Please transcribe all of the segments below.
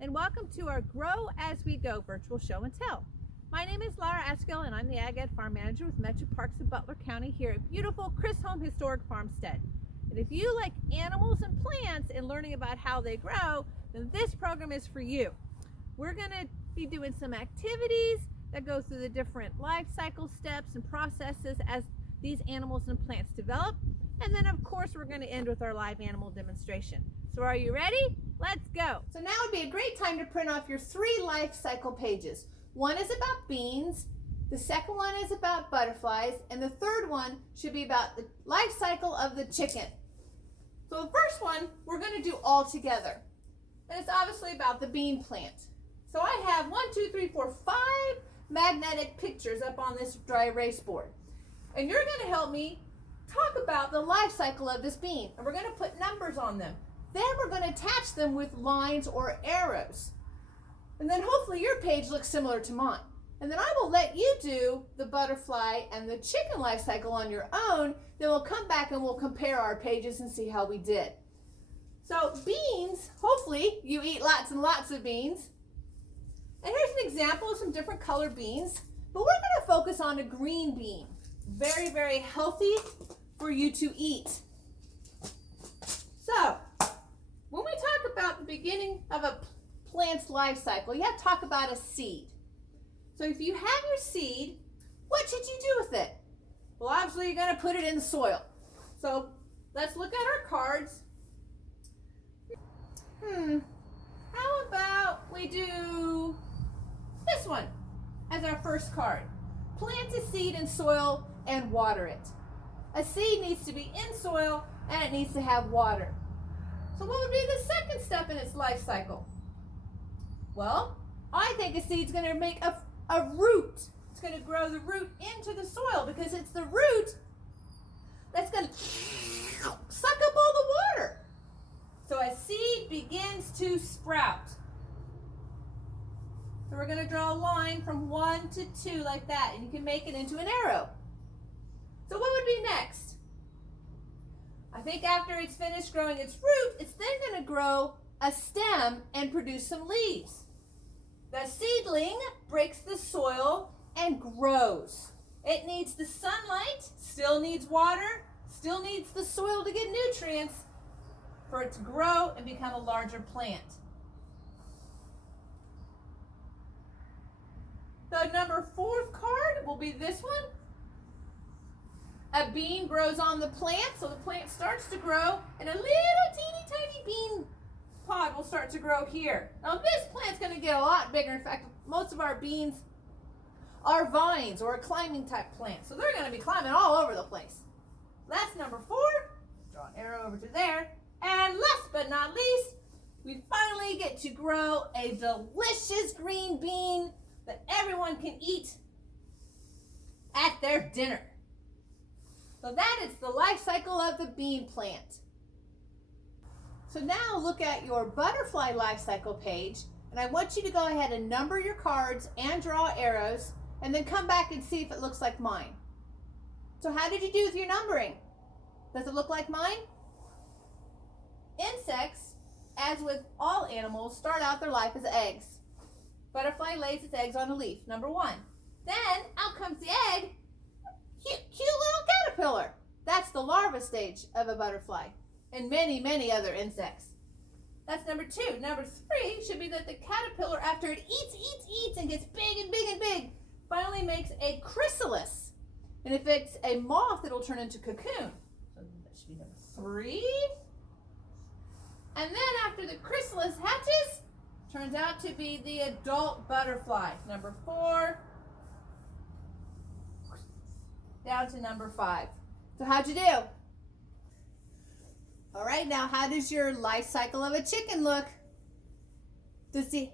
and welcome to our Grow As We Go virtual show and tell. My name is Laura Askill, and I'm the Ag Ed Farm Manager with Metro Parks of Butler County here at beautiful Chris Home Historic Farmstead. And if you like animals and plants and learning about how they grow, then this program is for you. We're going to be doing some activities that go through the different life cycle steps and processes as these animals and plants develop. And then, of course, we're going to end with our live animal demonstration. So are you ready? Let's go. So now would be a great time to print off your 3 life cycle pages. One is about beans, the second one is about butterflies, and the third one should be about the life cycle of the chicken. So the first one we're going to do all together. And it's obviously about the bean plant. So I have 5 magnetic pictures up on this dry erase board. And you're going to help me talk about the life cycle of this bean. And we're going to put numbers on them. Then we're going to attach them with lines or arrows. And then hopefully your page looks similar to mine. And then I will let you do the butterfly and the chicken life cycle on your own. Then we'll come back and we'll compare our pages and see how we did. So beans, hopefully you eat lots and lots of beans. And here's an example of some different color beans. But we're going to focus on a green bean. Very, very healthy for you to eat. So, when we talk about the beginning of a plant's life cycle, you have to talk about a seed. So if you have your seed, what should you do with it? Well, obviously you're going to put it in the soil. So let's look at our cards. How about we do this one as our first card? Plant a seed in soil and water it. A seed needs to be in soil and it needs to have water. So what would be the second step in its life cycle? Well, I think a seed's going to make a root. It's going to grow the root into the soil because it's the root that's going to suck up all the water. So a seed begins to sprout. So we're going to draw a line from 1 to 2 like that, and you can make it into an arrow. So what would be next? I think after it's finished growing its root, it's then going to grow a stem and produce some leaves. The seedling breaks the soil and grows. It needs the sunlight, still needs water, still needs the soil to get nutrients for it to grow and become a larger plant. The number 4th card will be this one. A bean grows on the plant, so the plant starts to grow, and a little teeny tiny bean pod will start to grow here. Now this plant's going to get a lot bigger. In fact, most of our beans are vines or a climbing type plant, so they're going to be climbing all over the place. That's number 4. Draw an arrow over to there. And last but not least, we finally get to grow a delicious green bean that everyone can eat at their dinner. So that is the life cycle of the bean plant. So now look at your butterfly life cycle page, and I want you to go ahead and number your cards and draw arrows, and then come back and see if it looks like mine. So how did you do with your numbering? Does it look like mine? Insects, as with all animals, start out their life as eggs. Butterfly lays its eggs on a leaf, number 1. Then out comes the egg. Cute little caterpillar. That's the larva stage of a butterfly and many, many other insects. That's number 2. Number 3 should be that the caterpillar, after it eats and gets big and big and big, finally makes a chrysalis. And if it's a moth, it'll turn into cocoon. So that should be number 3. And then after the chrysalis hatches, turns out to be the adult butterfly. Number 4. Down to number 5. So how'd you do? All right, now how does your life cycle of a chicken look? Does the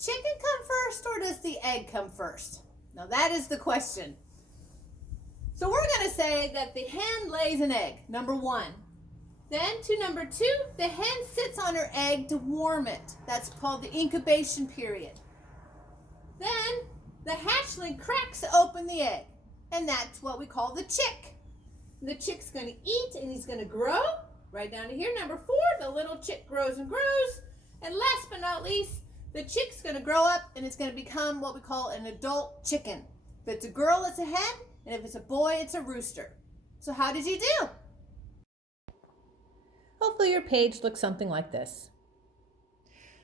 chicken come first or does the egg come first? Now that is the question. So we're going to say that the hen lays an egg, number 1. Then to number 2, the hen sits on her egg to warm it. That's called the incubation period. Then the hatchling cracks open the egg. And that's what we call the chick. The chick's going to eat and he's going to grow. Right down to here, number 4, the little chick grows and grows. And last but not least, The chick's going to grow up and it's going to become what we call an adult chicken. If it's a girl, it's a hen, and if it's a boy, it's a rooster. So how did you do? Hopefully your page looks something like this.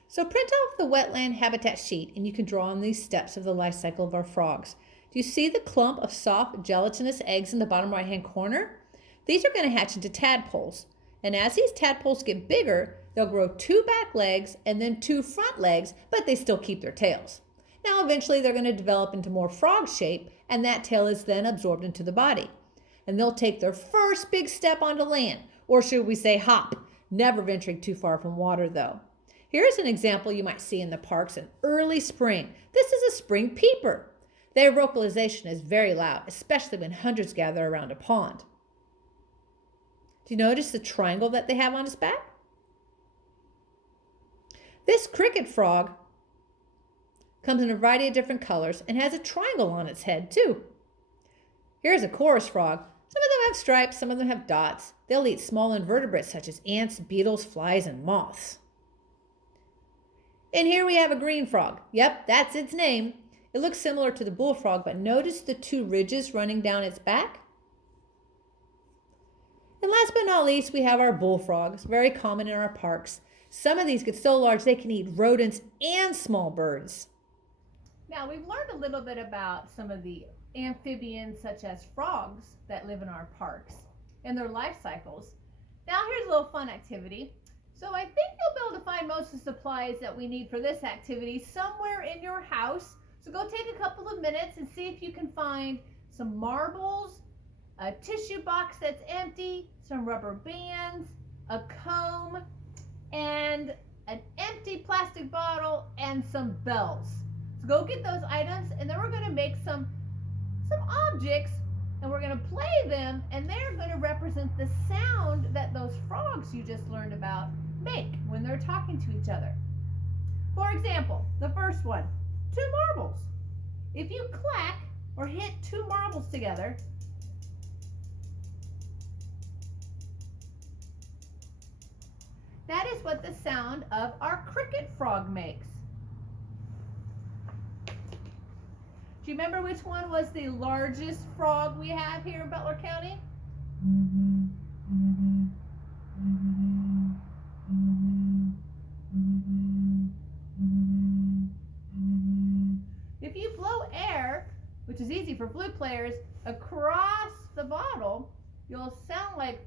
So print off the wetland habitat sheet and you can draw on these steps of the life cycle of our frogs. Do you see the clump of soft gelatinous eggs in the bottom right hand corner? These are going to hatch into tadpoles. And as these tadpoles get bigger, they'll grow 2 back legs and then 2 front legs, but they still keep their tails. Now eventually they're going to develop into more frog shape, and that tail is then absorbed into the body. And they'll take their first big step onto land, or should we say hop, never venturing too far from water though. Here's an example you might see in the parks in early spring. This is a spring peeper. Their vocalization is very loud, especially when hundreds gather around a pond. Do you notice the triangle that they have on its back? This cricket frog comes in a variety of different colors and has a triangle on its head too. Here's a chorus frog. Some of them have stripes, some of them have dots. They'll eat small invertebrates such as ants, beetles, flies, and moths. And here we have a green frog. Yep, that's its name. It looks similar to the bullfrog, but notice the 2 ridges running down its back? And last but not least, we have our bullfrogs, very common in our parks. Some of these get so large they can eat rodents and small birds. Now, we've learned a little bit about some of the amphibians such as frogs that live in our parks and their life cycles. Now, here's a little fun activity. So I think you'll be able to find most of the supplies that we need for this activity somewhere in your house. So go take a couple of minutes and see if you can find some marbles, a tissue box that's empty, some rubber bands, a comb, and an empty plastic bottle and some bells. So go get those items, and then we're going to make some objects, and we're going to play them, and they're going to represent the sound that those frogs you just learned about make when they're talking to each other. For example, the first one, 2 marbles. If you clack or hit 2 marbles together, that is what the sound of our cricket frog makes. Do you remember which one was the largest frog we have here in Butler County? If you blow air, which is easy for flute players, across the bottle, you'll sound like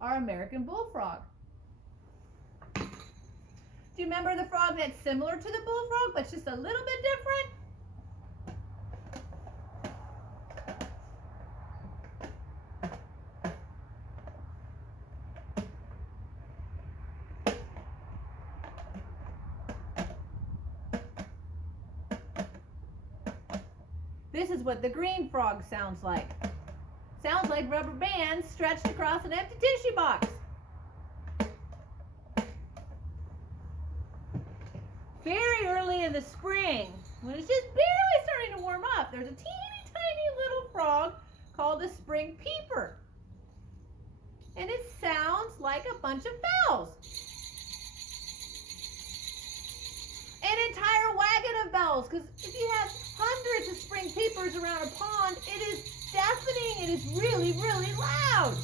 our American bullfrog. Do you remember the frog that's similar to the bullfrog, but just a little bit different? This is what the green frog sounds like. Sounds like rubber bands stretched across an empty tissue box. Very early in the spring, when it's just barely starting to warm up, there's a teeny tiny little frog called a spring peeper. And it sounds like a bunch of bells. An entire wagon of bells, because if you have hundreds of spring peepers around a pond, it is deafening. It is really, really loud.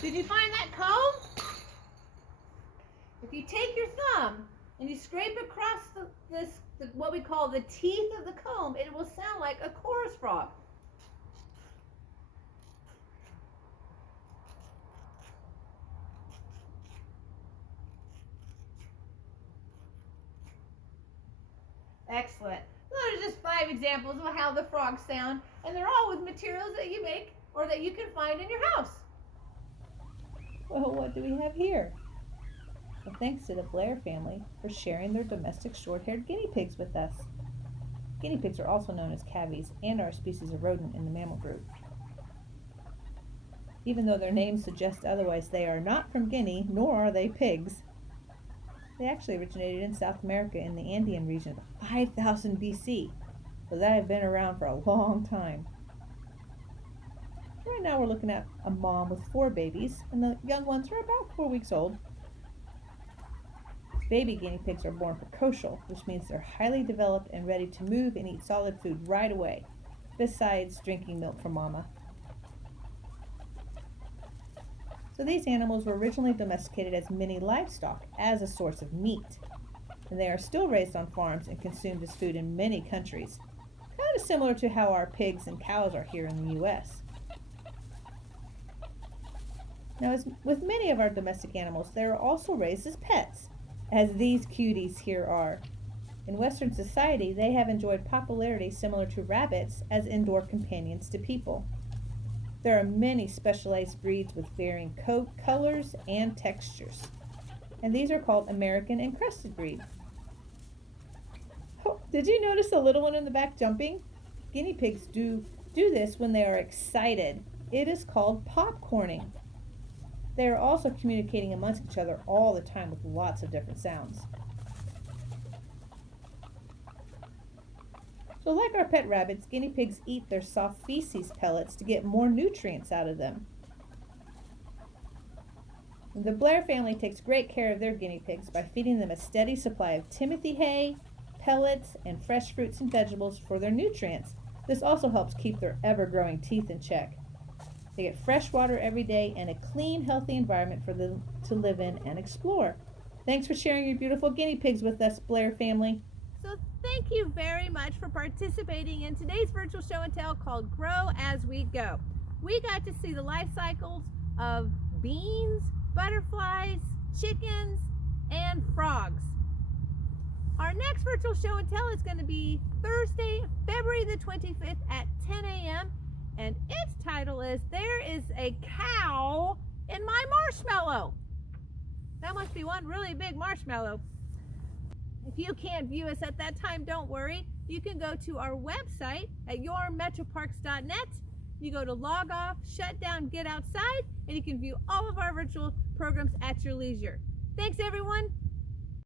Did you find that comb? If you take your thumb and you scrape across what we call the teeth of the comb, it will sound like a chorus frog. Excellent. Those are just 5 examples of how the frogs sound, and they're all with materials that you make or that you can find in your house. Well, what do we have here? Well, thanks to the Blair family for sharing their domestic short-haired guinea pigs with us. Guinea pigs are also known as cavies and are a species of rodent in the mammal group. Even though their names suggest otherwise, they are not from Guinea, nor are they pigs. They actually originated in South America in the Andean region 5000 BC, so that have been around for a long time. We're right now we're looking at a mom with 4 babies, and the young ones are about 4 weeks old. Baby guinea pigs are born precocial, which means they're highly developed and ready to move and eat solid food right away, besides drinking milk from mama. So these animals were originally domesticated as mini livestock as a source of meat, and they are still raised on farms and consumed as food in many countries, kind of similar to how our pigs and cows are here in the U.S. Now, as with many of our domestic animals, they are also raised as pets, as these cuties here are. In Western society, they have enjoyed popularity similar to rabbits as indoor companions to people. There are many specialized breeds with varying coat colors and textures, and these are called American and crested breed. Oh, did you notice the little one in the back jumping? Guinea pigs do this when they are excited. It is called popcorning. They are also communicating amongst each other all the time with lots of different sounds. So like our pet rabbits, guinea pigs eat their soft feces pellets to get more nutrients out of them. The Blair family takes great care of their guinea pigs by feeding them a steady supply of timothy hay, pellets, and fresh fruits and vegetables for their nutrients. This also helps keep their ever-growing teeth in check. They get fresh water every day and a clean, healthy environment for them to live in and explore. Thanks for sharing your beautiful guinea pigs with us, Blair family. So thank you very much for participating in today's virtual show and tell called Grow As We Go. We got to see the life cycles of beans, butterflies, chickens, and frogs. Our next virtual show and tell is going to be Thursday, February the 25th at 10 a.m. And its title is There is a Cow in My Marshmallow. That must be one really big marshmallow. If you can't view us at that time, don't worry. You can go to our website at yourmetroparks.net. You go to log off, shut down, get outside, and you can view all of our virtual programs at your leisure. Thanks, everyone.